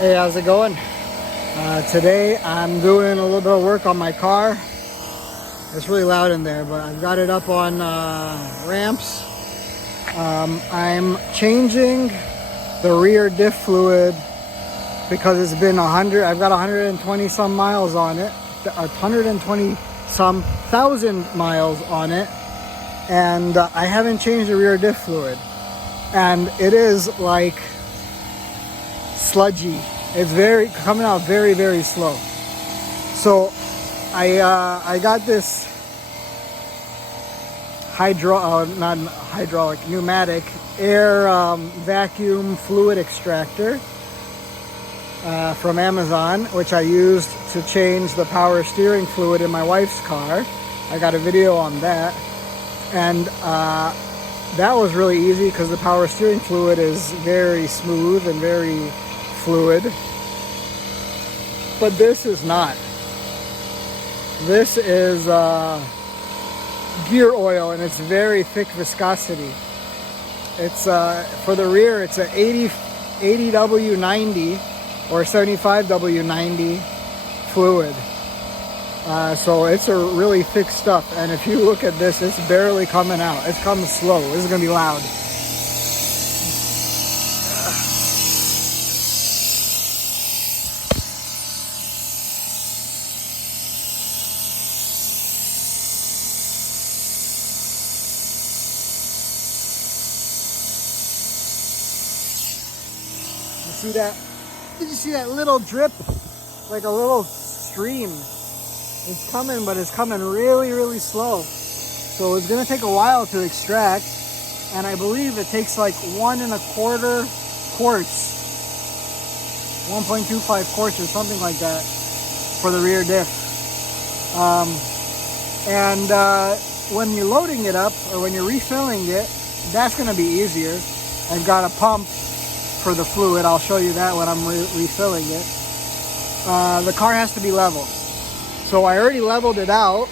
Hey, how's it going? Today I'm doing a little bit of work on my car. It's really loud in there, but I've got it up on ramps. I'm changing the rear diff fluid because it's been 100. I've got 120 some miles on it, 120 some thousand miles on it, and I haven't changed the rear diff fluid, and it is like sludgy. It's coming out very, very slow. So I got this pneumatic air vacuum fluid extractor from Amazon, which I used to change the power steering fluid in my wife's car. I got a video on that, and that was really easy because the power steering fluid is very smooth and very fluid, but this is not. This is gear oil, and it's very thick viscosity. It's for the rear, it's a 80W90 or 75W90 fluid, so it's a really thick stuff, and if you look at this, it's barely coming out. It's coming slow. This is gonna be loud. See that? Did you see that little drip? Like a little stream. It's coming, but it's coming really, really slow. So it's gonna take a while to extract, and I believe it takes like 1 1/4 quarts, 1.25 quarts or something like that for the rear diff. When you're loading it up or when you're refilling it, that's gonna be easier. I've got a pump for the fluid. I'll show you that when I'm refilling it. The car has to be level. So I already leveled it out.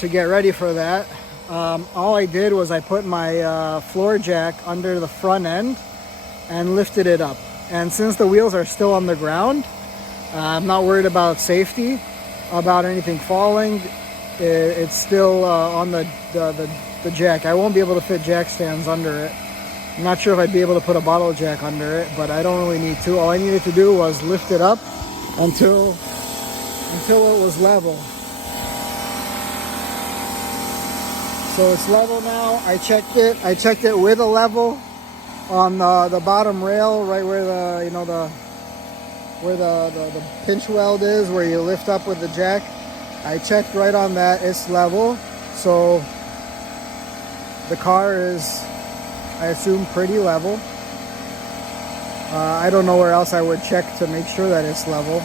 To get ready for that. All I did was I put my floor jack under the front end and lifted it up. And since the wheels are still on the ground, I'm not worried about safety, about anything falling. It's still on the jack. I won't be able to fit jack stands under it. I'm not sure if I'd be able to put a bottle jack under it, but I don't really need to. All I needed to do was lift it up until it was level. So it's level now. I checked it with a level on the bottom rail, right where the pinch weld is, where you lift up with the jack. I checked right on that. It's level. So the car is, I assume, pretty level. I don't know where else I would check to make sure that it's level.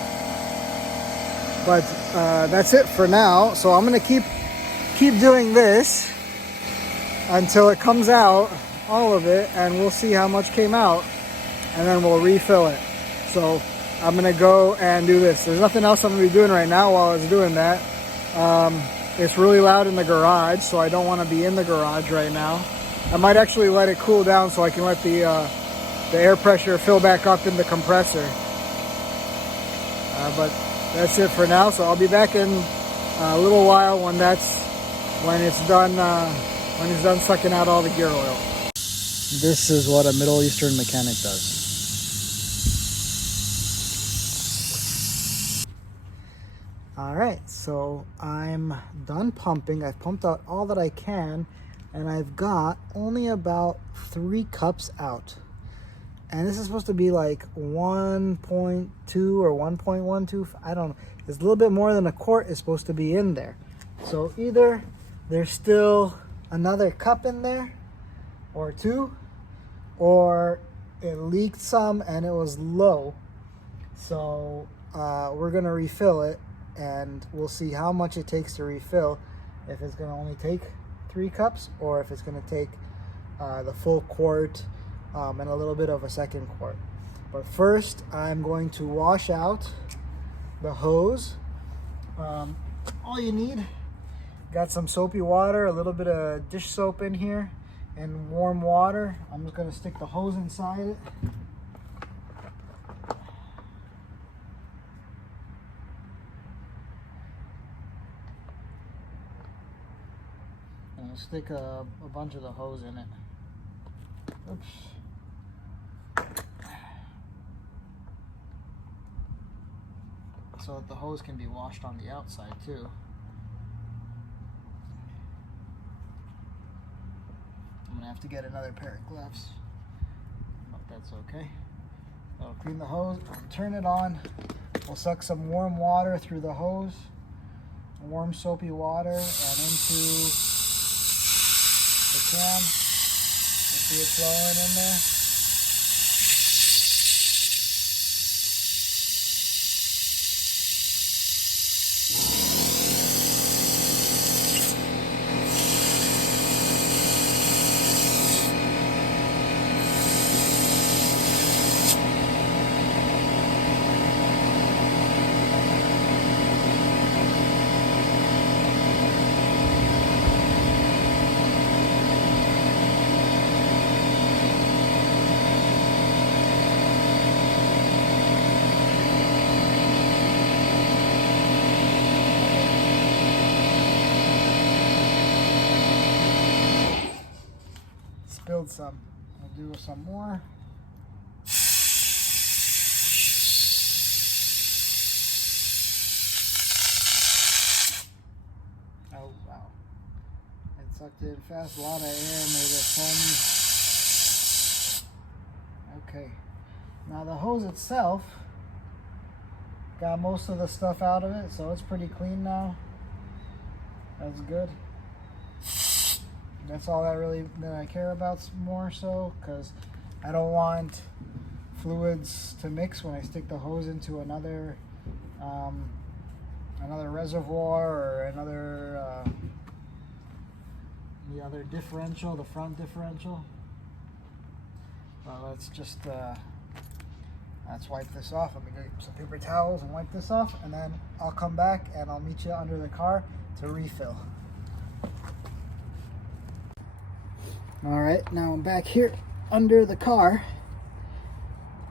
But that's it for now. So I'm gonna keep doing this until it comes out, all of it, and we'll see how much came out, and then we'll refill it. So I'm gonna go and do this. There's nothing else I'm gonna be doing right now while I was doing that. It's really loud in the garage, so I don't want to be in the garage right now. I might actually let it cool down so I can let the air pressure fill back up in the compressor. But that's it for now. So I'll be back in a little while when it's done sucking out all the gear oil. This is what a Middle Eastern mechanic does. All right, so I'm done pumping. I've pumped out all that I can, and I've got only about 3 cups out. And this is supposed to be like 1.2 or 1.12. I don't know. It's a little bit more than a quart is supposed to be in there. So either there's still another cup in there or 2, or it leaked some and it was low. So we're going to refill it, and we'll see how much it takes to refill, if it's going to only take 3 cups or if it's going to take the full quart and a little bit of a second quart. But first I'm going to wash out the hose. All you need, got some soapy water, a little bit of dish soap in here, in warm water. I'm just going to stick the hose inside it. And I'll stick a bunch of the hose in it. Oops. So that the hose can be washed on the outside too. I'm gonna have to get another pair of gloves, but that's okay. I'll clean the hose, I'll turn it on. We'll suck some warm water through the hose, warm soapy water, and into the can. You see it flowing in there. Spilled some. I'll do some more. Oh wow. It sucked in fast. A lot of air made it foamy. Okay. Now the hose itself got most of the stuff out of it, so it's pretty clean now. That's good. That's all that I care about more so, because I don't want fluids to mix when I stick the hose into another reservoir or the other differential, the front differential. Well, let's just let's wipe this off. Let me get some paper towels and wipe this off, and then I'll come back and I'll meet you under the car to refill. Alright, now I'm back here under the car.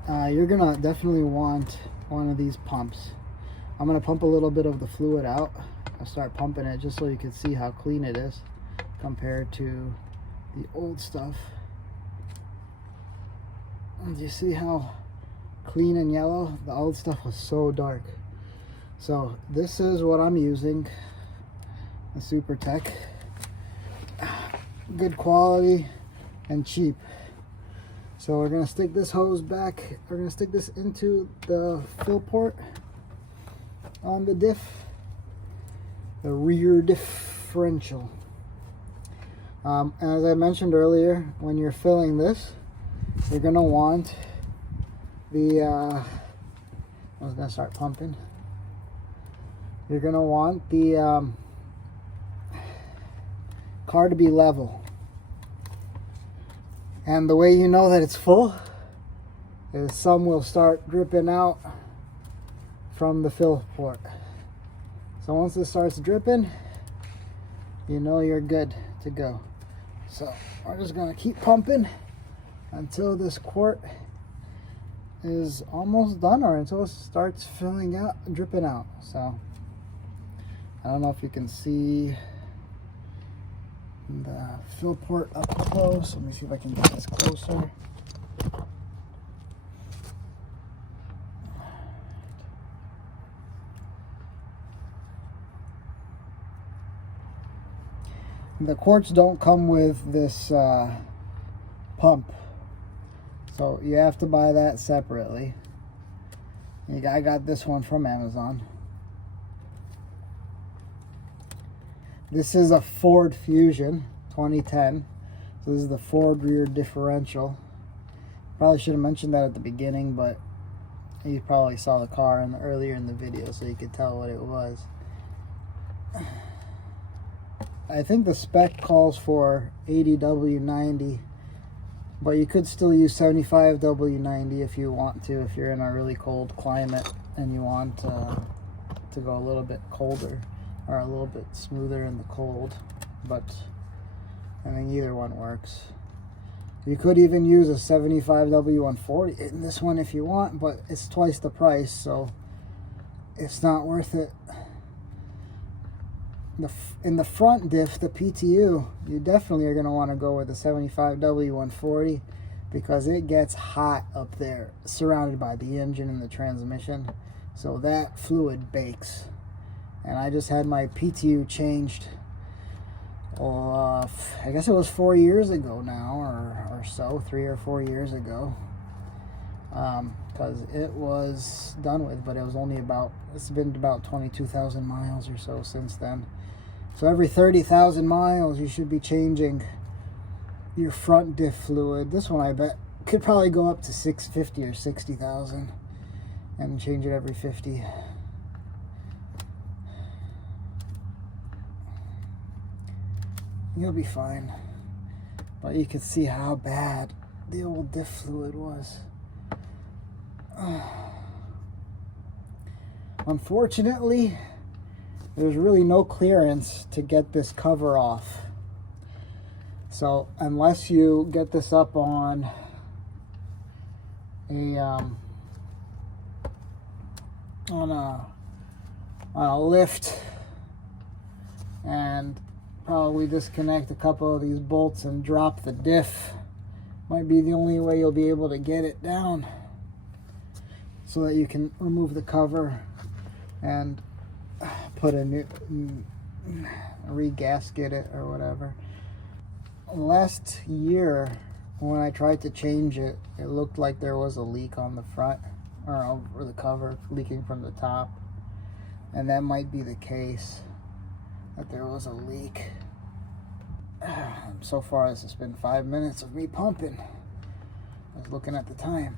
You're gonna definitely want one of these pumps. I'm gonna pump a little bit of the fluid out. I'll start pumping it just so you can see how clean it is compared to the old stuff. And you see how clean and yellow? The old stuff was so dark. So this is what I'm using, the Super Tech. Good quality and cheap. So we're gonna stick this hose back. We're gonna stick this into the fill port on the diff, the rear differential. As I mentioned earlier, when you're filling this, you're gonna want the I was gonna start pumping. You're gonna want the car to be level. And the way you know that it's full is some will start dripping out from the fill port. So once it starts dripping, you know you're good to go. So we're just gonna keep pumping until this quart is almost done, or until it starts filling out, dripping out. So I don't know if you can see the fill port up close. Let me see if I can get this closer. The quarts don't come with this pump, so you have to buy that separately. I got this one from Amazon. This is a Ford Fusion 2010. So this is the Ford Rear Differential. Probably should have mentioned that at the beginning, but you probably saw the car earlier in the video, so you could tell what it was. I think the spec calls for 80W90, but you could still use 75W90 if you want to, if you're in a really cold climate and you want to go a little bit colder or a little bit smoother in the cold. But I think either one works. You could even use a 75 W140 in this one if you want, but it's twice the price, so it's not worth it. In the front diff, the PTU, you definitely are going to want to go with the 75 W140 because it gets hot up there, surrounded by the engine and the transmission. So that fluid bakes. And I just had my PTU changed, I guess it was 4 years ago now, or so, 3 or 4 years ago. Because it was done with, but it was only it's been about 22,000 miles or so since then. So every 30,000 miles, you should be changing your front diff fluid. This one, I bet, could probably go up to 650 or 60,000 and change it every 50. You'll be fine. But you can see how bad the old diff fluid was. Unfortunately, there's really no clearance to get this cover off. So unless you get this up on a lift and probably disconnect a couple of these bolts and drop the diff, might be the only way you'll be able to get it down so that you can remove the cover and put a new re-gasket it or whatever. Last year when I tried to change it, it looked like there was a leak on the front or over the cover, leaking from the top, and that might be the case, that there was a leak. So far this has been 5 minutes of me pumping. I was looking at the time.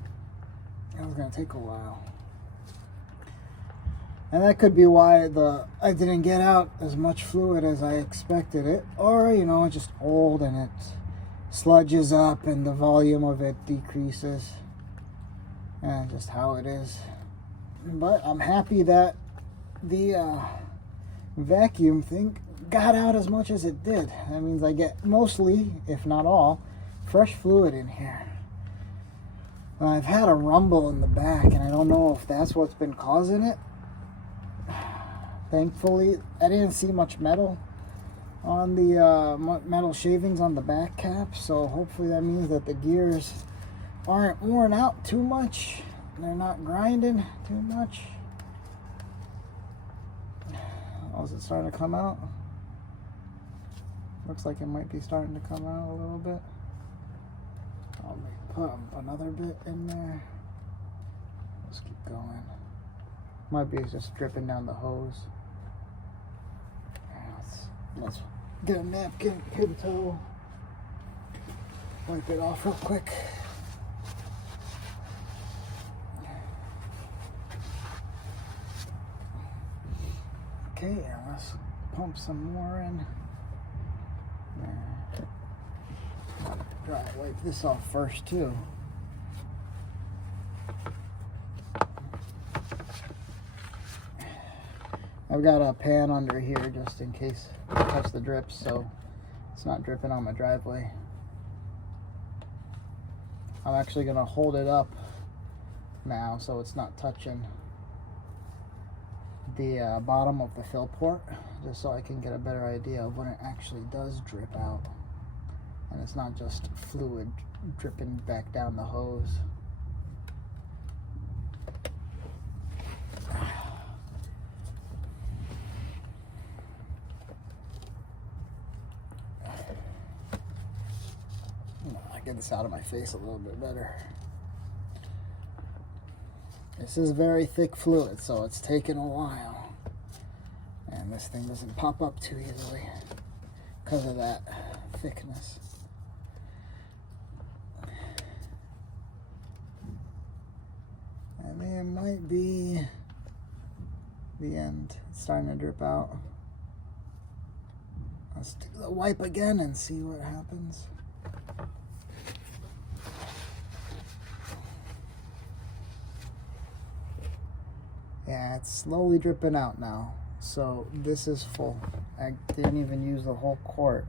It was going to take a while. And that could be why I didn't get out as much fluid as I expected it. Or, you know, it's just old and it sludges up and the volume of it decreases. And just how it is. But I'm happy that the vacuum thing got out as much as it did. That means I get mostly, if not all, fresh fluid in here. I've had a rumble in the back, and I don't know if that's what's been causing it. Thankfully, I didn't see much metal on the metal shavings on the back cap, so hopefully that means that the gears aren't worn out too much. They're not grinding too much. Oh, is it starting to come out? Looks like it might be starting to come out a little bit. I'll put another bit in there. Let's keep going. Might be just dripping down the hose. Let's get a napkin, get a towel, wipe it off real quick. Okay, and let's pump some more in. Try to wipe this off first too. I've got a pan under here just in case I touch the drips, so it's not dripping on my driveway. I'm actually going to hold it up now so it's not touching the bottom of the fill port, just so I can get a better idea of when it actually does drip out and it's not just fluid dripping back down the hose. Get this out of my face a little bit better. This is very thick fluid, so it's taken a while. And this thing doesn't pop up too easily because of that thickness. And then it might be the end. It's starting to drip out. Let's do the wipe again and see what happens. Yeah, it's slowly dripping out now. So this is full. I didn't even use the whole quart.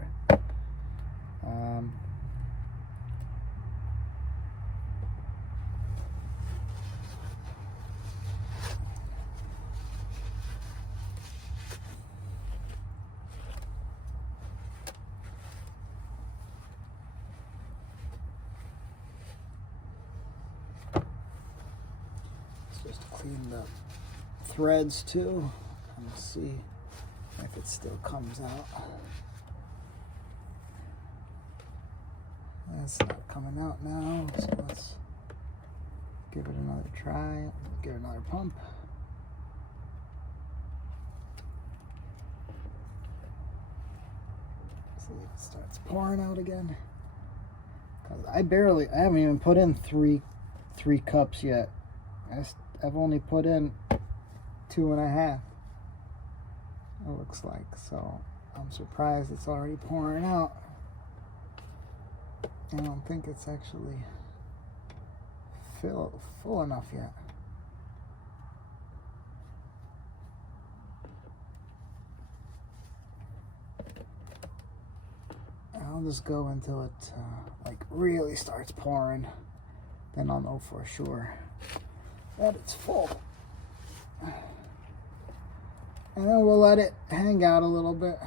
clean the threads too and see if it still comes out. It's not coming out now, so let's give it another try, give it another pump. See if it starts pouring out again. Cause I haven't even put in three cups yet. I've only put in 2.5. It looks like, so I'm surprised it's already pouring out. I don't think it's actually full enough yet. I'll just go until it like really starts pouring. Then I'll know for sure that it's full. And then we'll let it hang out a little bit.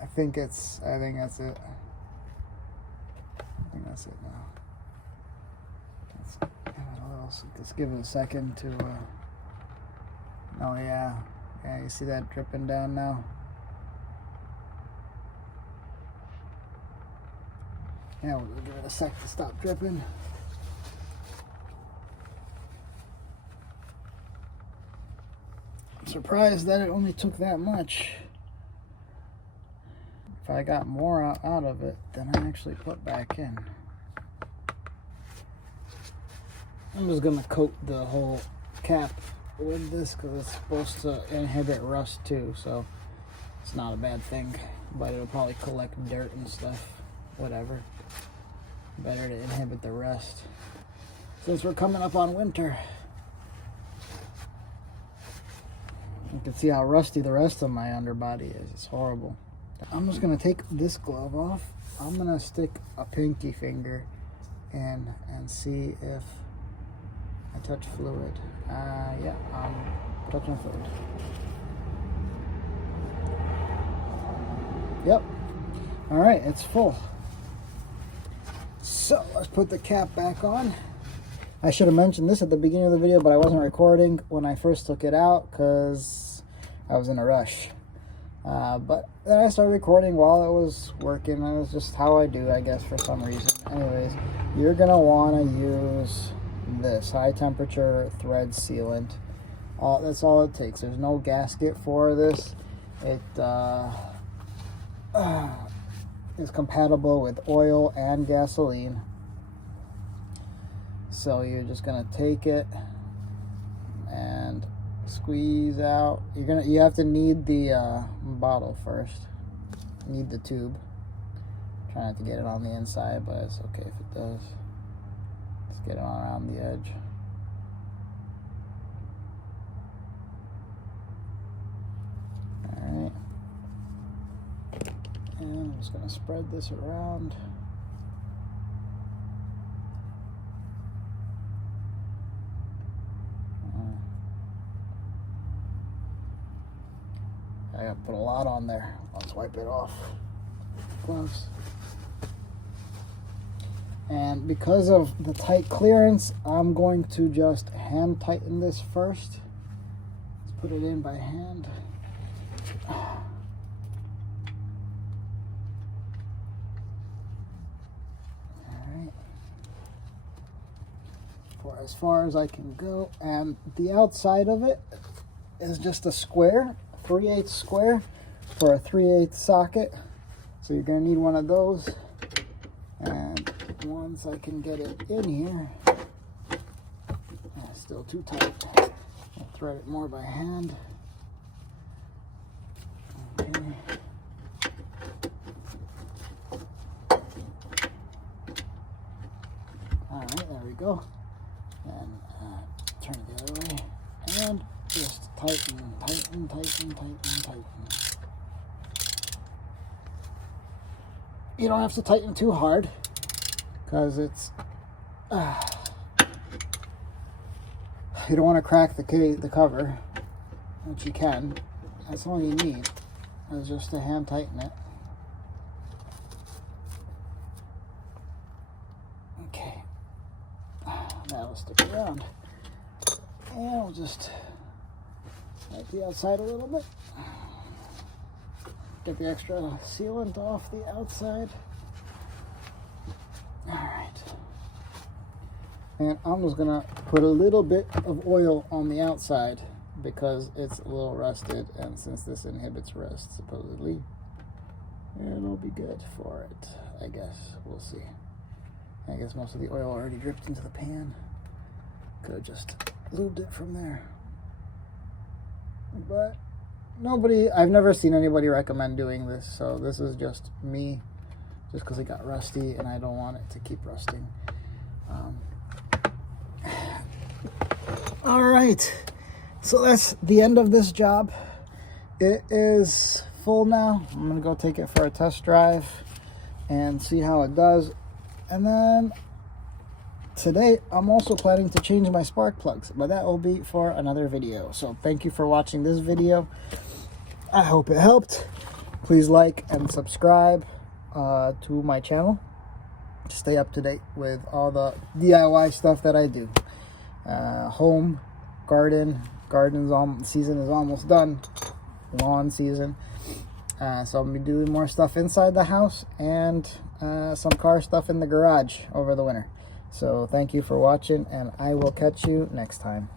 I think that's it. I think that's it now. Let's give it a second to, oh yeah, you see that dripping down now? Yeah, we'll give it a sec to stop dripping. I'm surprised that it only took that much. If I got more out of it than I actually put back in. I'm just gonna coat the whole cap with this because it's supposed to inhibit rust too, so it's not a bad thing, but it'll probably collect dirt and stuff, whatever. Better to inhibit the rust since we're coming up on winter. You can see how rusty the rest of my underbody is. It's horrible. I'm just gonna take this glove off. I'm gonna stick a pinky finger in and see if I touch fluid. Yeah, I'm touching fluid. Yep. All right, it's full. So let's put the cap back on. I should have mentioned this at the beginning of the video, but I wasn't recording when I first took it out because I was in a rush. But then I started recording while it was working, and it's just how I do, I guess, for some reason. Anyways, you're gonna wanna use this high temperature thread sealant. That's all it takes. There's no gasket for this. It is compatible with oil and gasoline. So you're just gonna take it and squeeze out. You have to knead the bottle first. Knead the tube. Try not to get it on the inside, but it's okay if it does. Let's get it on around the edge. Alright. And I'm just gonna spread this around. I gotta put a lot on there. Let's wipe it off. Gloves. And because of the tight clearance, I'm going to just hand tighten this first. Let's put it in by hand. Alright. For as far as I can go. And the outside of it is just a square. 3/8 square for a 3/8 socket, so you're going to need one of those. And once I can get it in here, still too tight. I'll thread it more by hand. Okay. All right, there we go. And turn it the other way, and just tighten. You don't have to tighten too hard because it's you don't want to crack the cover, which you can. That's all you need is just to hand tighten it. just wipe the outside a little bit. Get the extra sealant off the outside. All right. And I'm just gonna put a little bit of oil on the outside because it's a little rusted, and since this inhibits rust supposedly, it'll be good for it, I guess. We'll see. I guess most of the oil already dripped into the pan. Could have just lubed it from there. But I've never seen anybody recommend doing this, so this is just me, just because it got rusty and I don't want it to keep rusting. All right, so that's the end of this job. It is full now. I'm gonna go take it for a test drive and see how it does. And then today I'm also planning to change my spark plugs, but that will be for another video. So thank you for watching this video. I hope it helped. Please like and subscribe to my channel to stay up to date with all the DIY stuff that I do. Home, garden season is almost done. Lawn season. So I'm gonna be doing more stuff inside the house and some car stuff in the garage over the winter. So thank you for watching, and I will catch you next time.